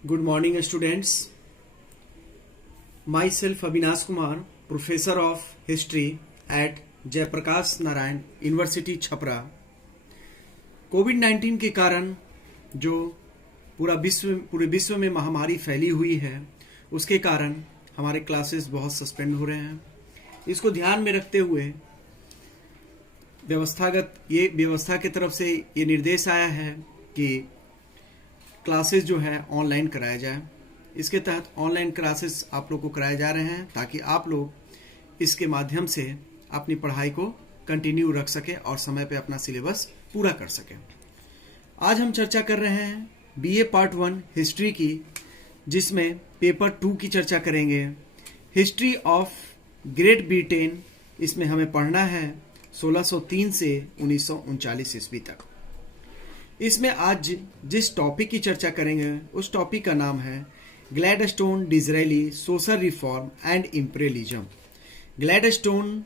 Good morning, students. Myself, Avinash Kumar, Professor of History at Jayaprakash Narayan university Chapra. कोविड-19 के कारण जो पूरे विश्व में महामारी फैली हुई है, उसके कारण हमारे क्लासेस बहुत सस्पेंड हो रहे हैं। इसको ध्यान में रखते हुए व्यवस्था की तरफ से ये निर्देश आया है कि क्लासेस जो है ऑनलाइन कराया जाए। इसके तहत ऑनलाइन क्लासेस आप लोग को कराए जा रहे हैं ताकि आप लोग इसके माध्यम से अपनी पढ़ाई को कंटिन्यू रख सके और समय पे अपना सिलेबस पूरा कर सके। आज हम चर्चा कर रहे हैं बीए पार्ट 1 हिस्ट्री की, जिसमें पेपर 2 की चर्चा करेंगे। हिस्ट्री ऑफ ग्रेट ब्रिटेन, इसमें हमें पढ़ना है 1603 से 1939 ईस्वी तक। इसमें आज जिस टॉपिक की चर्चा करेंगे उस टॉपिक का नाम है Gladstone Disraeli social reform and imperialism. Gladstone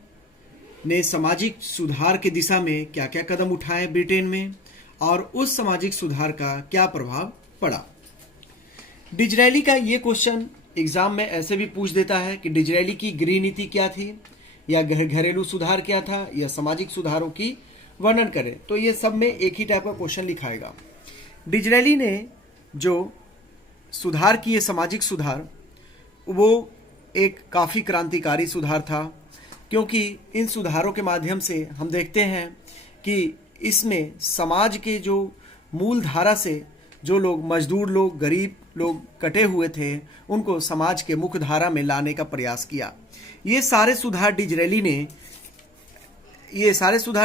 ने सामाजिक सुधार की दिशा में क्या क्या कदम उठाए ब्रिटेन में और उस सामाजिक सुधार का क्या प्रभाव पड़ा। डिज़रायली का ये क्वेश्चन एग्जाम में ऐसे भी पूछ देता है कि डिज़रायली की गृह नीति क्या थी, या घरेलू सुधार क्या था, या सामाजिक सुधारों की वर्णन करें। तो ये सब में एक ही टाइप का क्वेश्चन लिखाएगा। डिज़रायली ने जो सुधार किए, सामाजिक सुधार, वो एक काफ़ी क्रांतिकारी सुधार था, क्योंकि इन सुधारों के माध्यम से हम देखते हैं कि इसमें समाज के जो मूल धारा से जो लोग मजदूर लोग, गरीब लोग कटे हुए थे, उनको समाज के मुख्य धारा में लाने का प्रयास किया। ये सारे सुधार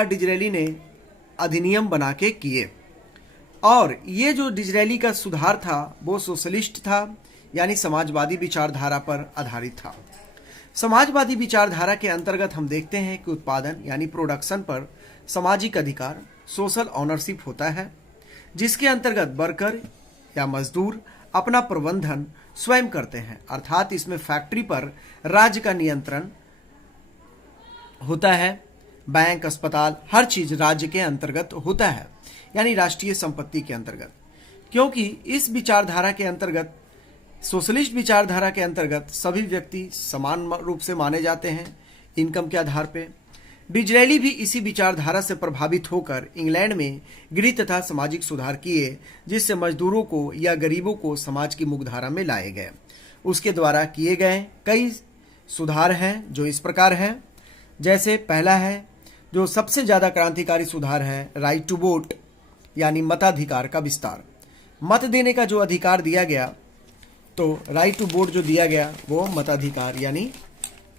डिज़रायली ने अधिनियम बना के किए। और ये जो डिज़रायली का सुधार था वो सोशलिस्ट था, यानी समाजवादी विचारधारा पर आधारित था। समाजवादी विचारधारा के अंतर्गत हम देखते हैं कि उत्पादन यानी प्रोडक्शन पर सामाजिक अधिकार, सोशल ऑनरशिप होता है, जिसके अंतर्गत वर्कर या मजदूर अपना प्रबंधन स्वयं करते हैं। अर्थात इसमें फैक्ट्री पर राज्य का नियंत्रण होता है। बैंक, अस्पताल, हर चीज राज्य के अंतर्गत होता है, यानी राष्ट्रीय संपत्ति के अंतर्गत। क्योंकि इस विचारधारा के अंतर्गत, सोशलिस्ट विचारधारा के अंतर्गत, सभी व्यक्ति समान रूप से माने जाते हैं इनकम के आधार पे। डिज़रायली भी इसी विचारधारा से प्रभावित होकर इंग्लैंड में गृह तथा सामाजिक सुधार किए, जिससे मजदूरों को या गरीबों को समाज की मुख्यधारा में लाए गए। उसके द्वारा किए गए कई सुधार हैं जो इस प्रकार हैं। जैसे पहला है, जो सबसे ज़्यादा क्रांतिकारी सुधार है, राइट टू वोट यानी मताधिकार का विस्तार। मत देने का जो अधिकार दिया गया, तो राइट टू वोट जो दिया गया वो मताधिकार, यानी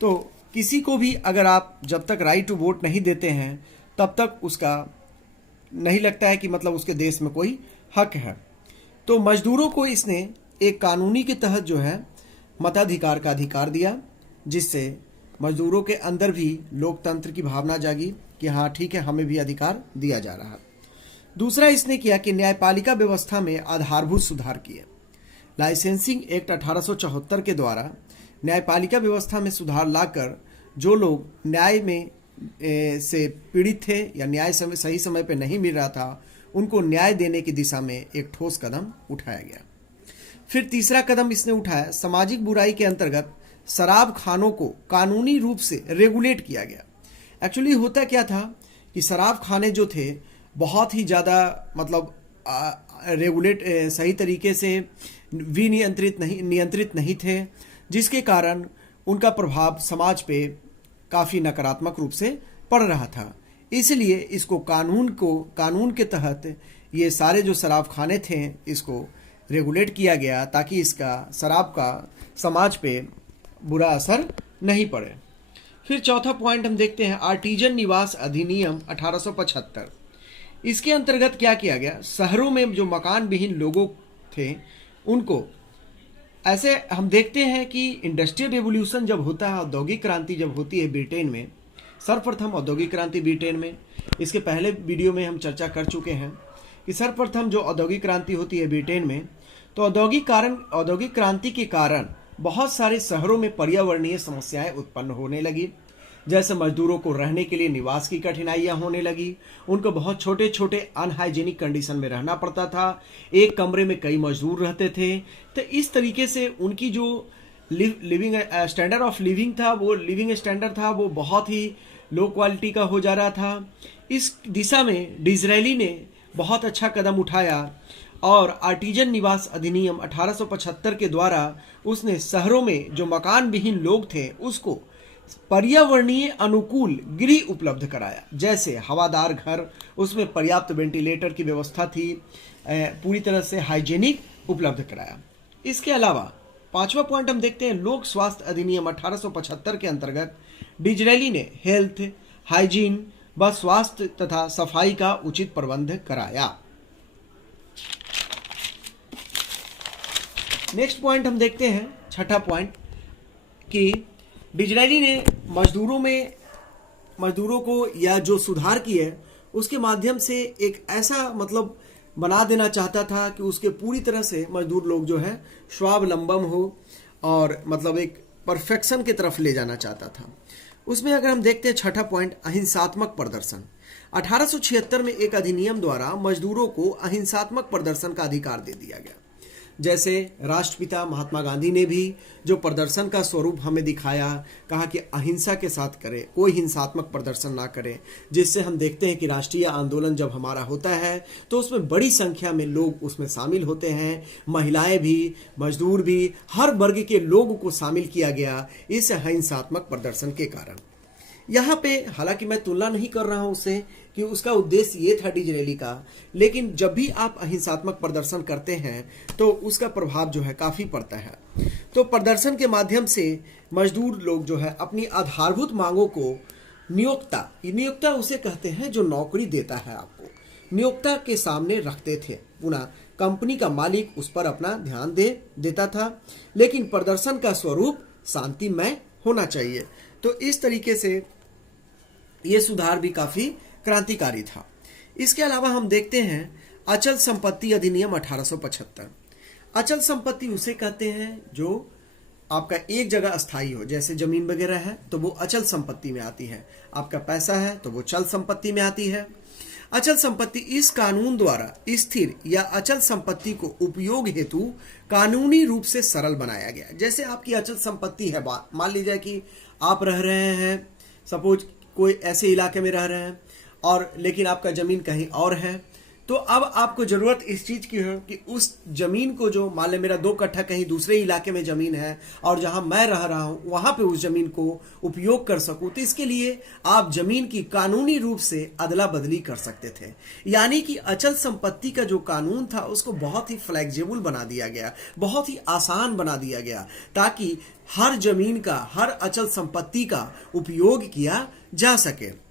तो किसी को भी अगर आप जब तक राइट टू वोट नहीं देते हैं तब तक उसका नहीं लगता है कि मतलब उसके देश में कोई हक है। तो मजदूरों को इसने एक कानूनी के तहत जो है मताधिकार का अधिकार दिया, जिससे मजदूरों के अंदर भी लोकतंत्र की भावना जागी कि हाँ ठीक है, हमें भी अधिकार दिया जा रहा है। दूसरा इसने किया कि न्यायपालिका व्यवस्था में आधारभूत सुधार किए। लाइसेंसिंग एक्ट 1874 के द्वारा न्यायपालिका व्यवस्था में सुधार लाकर जो लोग न्याय में से पीड़ित थे या न्याय सही समय पर नहीं मिल रहा था, उनको न्याय देने की दिशा में एक ठोस कदम उठाया गया। फिर तीसरा कदम इसने उठाया, सामाजिक बुराई के अंतर्गत शराब खानों को कानूनी रूप से रेगुलेट किया गया। एक्चुअली होता क्या था कि शराब खाने जो थे बहुत ही ज़्यादा मतलब सही तरीके से नियंत्रित नहीं थे, जिसके कारण उनका प्रभाव समाज पे काफ़ी नकारात्मक रूप से पड़ रहा था। इसलिए इसको कानून के तहत ये सारे जो शराब खाने थे इसको रेगुलेट किया गया, ताकि इसका शराब का समाज पे बुरा असर नहीं पड़े। फिर चौथा पॉइंट हम देखते हैं, आर्टिजन निवास अधिनियम 1875। इसके अंतर्गत क्या किया गया, शहरों में जो मकान विहीन लोगों थे उनको, ऐसे हम देखते हैं कि इंडस्ट्रियल रेवोल्यूशन जब होता है, औद्योगिक क्रांति जब होती है ब्रिटेन में, सर्वप्रथम औद्योगिक क्रांति ब्रिटेन में, इसके पहले वीडियो में हम चर्चा कर चुके हैं कि सर्वप्रथम जो औद्योगिक क्रांति होती है ब्रिटेन में, तो औद्योगिक क्रांति के कारण बहुत सारे शहरों में पर्यावरणीय समस्याएं उत्पन्न होने लगी, जैसे मजदूरों को रहने के लिए निवास की कठिनाइयां होने लगी, उनको बहुत छोटे छोटे अनहाइजीनिक कंडीशन में रहना पड़ता था, एक कमरे में कई मजदूर रहते थे। तो इस तरीके से उनकी जो लिविंग स्टैंडर्ड ऑफ लिविंग था, वो लिविंग स्टैंडर्ड था, वो बहुत ही लो क्वालिटी का हो जा रहा था। इस दिशा में डिज़रायली ने बहुत अच्छा कदम उठाया और आर्टिजन निवास अधिनियम 1875 के द्वारा उसने शहरों में जो मकान विहीन लोग थे उसको पर्यावरणीय अनुकूल गृह उपलब्ध कराया, जैसे हवादार घर, उसमें पर्याप्त वेंटिलेटर की व्यवस्था थी, पूरी तरह से हाइजेनिक उपलब्ध कराया। इसके अलावा पांचवा पॉइंट हम देखते हैं, लोक स्वास्थ्य अधिनियम 1875 के अंतर्गत डिज़रायली ने हेल्थ, हाइजीन व स्वास्थ्य तथा सफाई का उचित प्रबंध कराया। नेक्स्ट पॉइंट हम देखते हैं, छठा पॉइंट, कि डिज़रायली ने मजदूरों को या जो सुधार किए उसके माध्यम से एक ऐसा बना देना चाहता था कि उसके पूरी तरह से मजदूर लोग जो है स्वावलंबन हो और एक परफेक्शन की तरफ ले जाना चाहता था। उसमें अगर हम देखते हैं छठा पॉइंट, अहिंसात्मक प्रदर्शन। 1876 में एक अधिनियम द्वारा मजदूरों को अहिंसात्मक प्रदर्शन का अधिकार दे दिया गया। जैसे राष्ट्रपिता महात्मा गांधी ने भी जो प्रदर्शन का स्वरूप हमें दिखाया, कहा कि अहिंसा के साथ करें, कोई हिंसात्मक प्रदर्शन ना करें, जिससे हम देखते हैं कि राष्ट्रीय आंदोलन जब हमारा होता है तो उसमें बड़ी संख्या में लोग उसमें शामिल होते हैं, महिलाएं भी, मजदूर भी, हर वर्ग के लोगों को शामिल किया गया इस अहिंसात्मक प्रदर्शन के कारण। यहाँ पे हालांकि मैं तुलना नहीं कर रहा हूँ उससे कि उसका उद्देश्य ये था डिज़रायली का, लेकिन जब भी आप अहिंसात्मक प्रदर्शन करते हैं तो उसका प्रभाव जो है काफ़ी पड़ता है। तो प्रदर्शन के माध्यम से मजदूर लोग जो है अपनी आधारभूत मांगों को नियोक्ता उसे कहते हैं जो नौकरी देता है आपको, नियोक्ता के सामने रखते थे। पुनः कंपनी का मालिक उस पर अपना ध्यान देता था, लेकिन प्रदर्शन का स्वरूप शांतिमय होना चाहिए। तो इस तरीके से ये सुधार भी काफी क्रांतिकारी था। इसके अलावा हम देखते हैं अचल संपत्ति अधिनियम 1875। अचल संपत्ति उसे कहते हैं जो आपका एक जगह अस्थायी हो, जैसे जमीन वगैरह है तो वो अचल संपत्ति में आती है, आपका पैसा है तो वो चल संपत्ति में आती है। अचल संपत्ति इस कानून द्वारा स्थिर या अचल संपत्ति को उपयोग हेतु कानूनी रूप से सरल बनाया गया। जैसे आपकी अचल संपत्ति है, मान लीजिए कि आप रह रहे हैं, सपोज कोई ऐसे इलाके में रह रहे हैं और लेकिन आपका जमीन कहीं और है, तो अब आपको जरूरत इस चीज की है कि उस जमीन को, जो मान ले मेरा 2 कट्ठा कहीं दूसरे इलाके में जमीन है और जहां मैं रह रहा हूं वहां पे उस जमीन को उपयोग कर सकूं, तो इसके लिए आप जमीन की कानूनी रूप से अदला बदली कर सकते थे। यानी कि अचल संपत्ति का जो कानून था उसको बहुत ही फ्लेक्सिबल बना दिया गया, बहुत ही आसान बना दिया गया, ताकि हर जमीन का, हर अचल संपत्ति का उपयोग किया जा सके।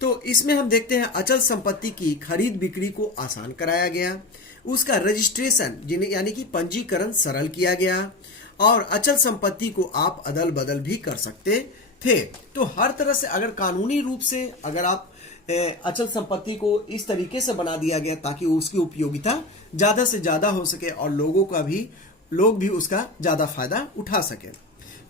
तो इसमें हम देखते हैं अचल संपत्ति की खरीद बिक्री को आसान कराया गया, उसका रजिस्ट्रेशन यानी कि पंजीकरण सरल किया गया और अचल संपत्ति को आप अदल बदल भी कर सकते थे। तो हर तरह से अगर कानूनी रूप से अगर आप अचल संपत्ति को इस तरीके से बना दिया गया ताकि उसकी उपयोगिता ज्यादा से ज्यादा हो सके और लोग भी उसका ज्यादा फायदा उठा सके।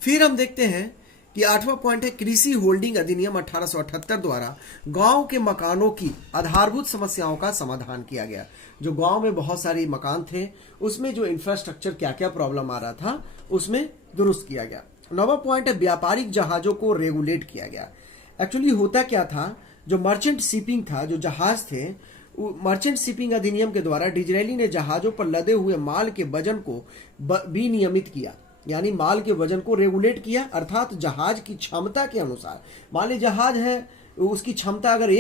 फिर हम देखते हैं कि 8वां पॉइंट है कृषि होल्डिंग अधिनियम 1878 द्वारा गांव के मकानों की आधारभूत समस्याओं का समाधान किया गया। जो गांव में बहुत सारे मकान थे उसमें जो इंफ्रास्ट्रक्चर क्या क्या प्रॉब्लम आ रहा था उसमें दुरुस्त किया गया। 9वां पॉइंट है व्यापारिक जहाजों को रेगुलेट किया गया। एक्चुअली होता क्या था, जो मर्चेंट शिपिंग था, जो जहाज थे, मर्चेंट शिपिंग अधिनियम के द्वारा डिज़रायली ने जहाजों पर लदे हुए माल के वजन को विनियमित किया, यानी माल के वजन को रेगुलेट किया, अर्थात जहाज की क्षमता के अनुसार। मान ली जहाज है, उसकी क्षमता अगर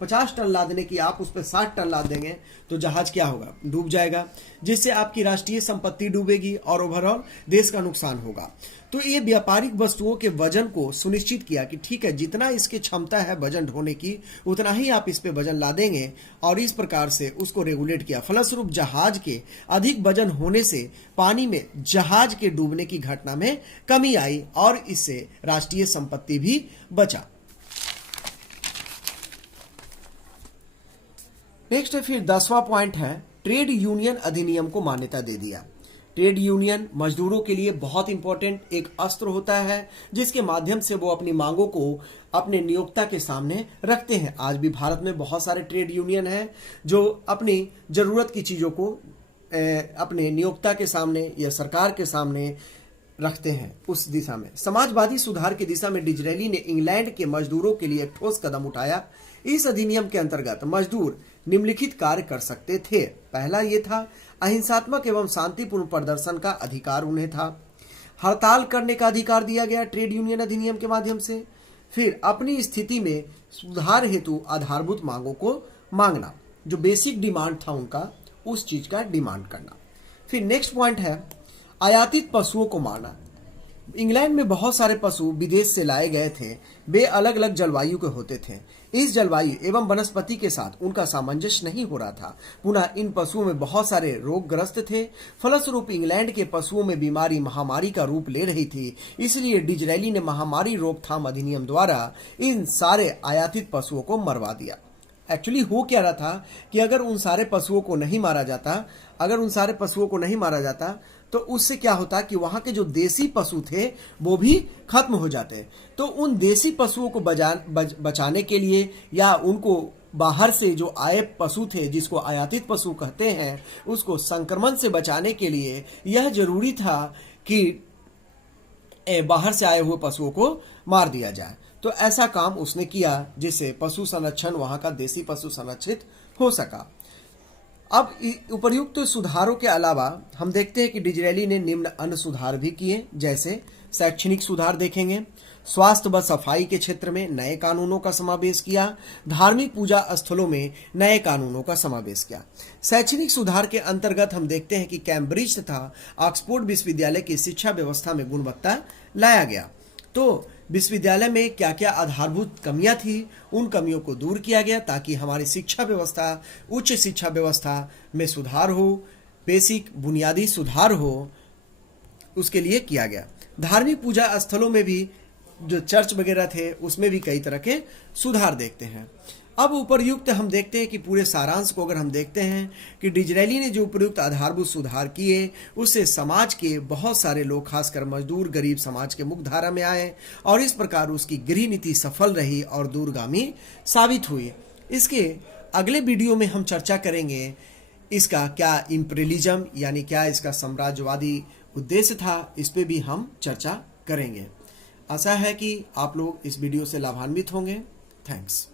50 टन लादने की, आप उस पर 60 टन लाद देंगे तो जहाज क्या होगा, डूब जाएगा, जिससे आपकी राष्ट्रीय संपत्ति डूबेगी और ओवरऑल देश का नुकसान होगा। तो ये व्यापारिक वस्तुओं के वजन को सुनिश्चित किया कि ठीक है, जितना इसकी क्षमता है वजन ढोने की उतना ही आप इस पे वजन ला देंगे, और इस प्रकार से उसको रेगुलेट किया। फलस्वरूप जहाज के अधिक वजन होने से पानी में जहाज के डूबने की घटना में कमी आई और इससे राष्ट्रीय संपत्ति भी बचा। नेक्स्ट है फिर 10वां पॉइंट है ट्रेड यूनियन अधिनियम को मान्यता दे दिया। ट्रेड यूनियन मजदूरों के लिए बहुत इंपॉर्टेंट एक अस्त्र होता है जिसके माध्यम से वो अपनी मांगों को अपने नियोक्ता के सामने रखते हैं। आज भी भारत में बहुत सारे ट्रेड यूनियन हैं जो अपनी जरूरत की चीजों को अपने नियोक्ता के सामने या सरकार के सामने रखते हैं। उस दिशा में समाजवादी सुधार की दिशा में डिजरेली ने इंग्लैंड के मजदूरों के लिए एक ठोस कदम उठाया। इस अधिनियम के अंतर्गत मजदूर निम्नलिखित कार्य कर सकते थे। पहला ये था, अहिंसात्मक एवं शांतिपूर्ण प्रदर्शन का अधिकार उन्हें था। हड़ताल करने का अधिकार दिया गया ट्रेड यूनियन अधिनियम के माध्यम से। फिर अपनी स्थिति में सुधार हेतु आधारभूत मांगों को मांगना, जो बेसिक डिमांड था उनका, उस चीज का डिमांड करना। फिर नेक्स्ट पॉइंट है आयातित पशुओं को मारना। इंग्लैंड में बहुत सारे पशु विदेश से लाए गए थे। वे अलग अलग जलवायु के होते थे। इस जलवायु एवं वनस्पति के साथ उनका सामंजस्य नहीं हो रहा था। पुनः इन पशुओं में बहुत सारे रोगग्रस्त थे। फलस्वरूप इंग्लैंड के पशुओं में बीमारी महामारी का रूप ले रही थी। इसलिए डिजरेली ने महामारी रोकथाम अधिनियम द्वारा इन सारे आयातित पशुओं को मरवा दिया। एक्चुअली हो क्या रहा था कि अगर उन सारे पशुओं को नहीं मारा जाता तो उससे क्या होता कि वहां के जो देसी पशु थे वो भी खत्म हो जाते। तो उन देसी पशुओं को बचाने के लिए या उनको बाहर से जो आए पशु थे, जिसको आयातित पशु कहते हैं, उसको संक्रमण से बचाने के लिए यह जरूरी था कि बाहर से आए हुए पशुओं को मार दिया जाए। तो ऐसा काम उसने किया जिससे पशु संरक्षण, वहां का देसी पशु संरक्षित हो सका। अब उपर्युक्त सुधारों के अलावा हम देखते हैं कि डिजरेली ने निम्न अन्य सुधार भी किए, जैसे शैक्षणिक सुधार देखेंगे, स्वास्थ्य व सफाई के क्षेत्र में नए कानूनों का समावेश किया, धार्मिक पूजा स्थलों में नए कानूनों का समावेश किया। शैक्षणिक सुधार के अंतर्गत हम देखते हैं कि कैम्ब्रिज तथा ऑक्सफोर्ड विश्वविद्यालय की शिक्षा व्यवस्था में गुणवत्ता लाया गया। तो विश्वविद्यालय में क्या क्या आधारभूत कमियां थी, उन कमियों को दूर किया गया ताकि हमारी शिक्षा व्यवस्था, उच्च शिक्षा व्यवस्था में सुधार हो, बेसिक बुनियादी सुधार हो, उसके लिए किया गया। धार्मिक पूजा स्थलों में भी जो चर्च वगैरह थे उसमें भी कई तरह के सुधार देखते हैं। अब उपर्युक्त हम देखते हैं कि पूरे सारांश को अगर हम देखते हैं कि डिजरेली ने जो उपर्युक्त आधारभूत सुधार किए उससे समाज के बहुत सारे लोग, खासकर मजदूर गरीब समाज के मुख्य धारा में आए और इस प्रकार उसकी गृह नीति सफल रही और दूरगामी साबित हुई। इसके अगले वीडियो में हम चर्चा करेंगे इसका क्या इंपीरियलिज्म यानी क्या इसका साम्राज्यवादी उद्देश्य था, इस पे भी हम चर्चा करेंगे। आशा है कि आप लोग इस वीडियो से लाभान्वित होंगे। थैंक्स।